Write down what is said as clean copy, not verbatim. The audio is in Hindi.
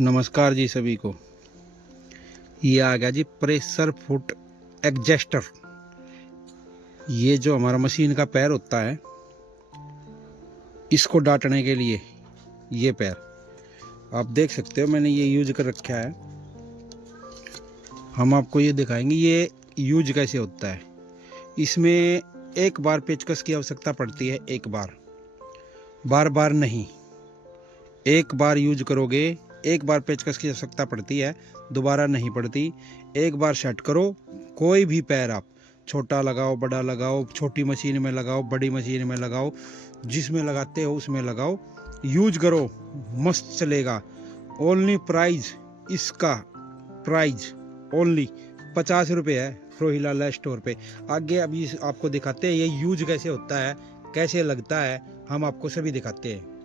नमस्कार जी सभी को। ये आ गया जी प्रेशर फुट एडजस्टर। ये जो हमारा मशीन का पैर होता है, इसको डांटने के लिए ये पैर आप देख सकते हो, मैंने ये यूज कर रखा है। हम आपको ये दिखाएंगे ये यूज कैसे होता है। इसमें एक बार पेचकस की आवश्यकता पड़ती है, एक बार बार नहीं। एक बार यूज करोगे, एक बार पेचकस की आवश्यकता पड़ती है, दोबारा नहीं पड़ती। एक बार सेट करो, कोई भी पैर आप छोटा लगाओ, बड़ा लगाओ, छोटी मशीन में लगाओ, बड़ी मशीन में लगाओ, जिसमें लगाते हो उसमें लगाओ, यूज करो, मस्त चलेगा। ओनली प्राइस, इसका प्राइस ओनली 50 रुपये है रोहिलाला स्टोर पे। आगे अभी आपको दिखाते हैं ये यूज कैसे होता है, कैसे लगता है, हम आपको सभी दिखाते हैं।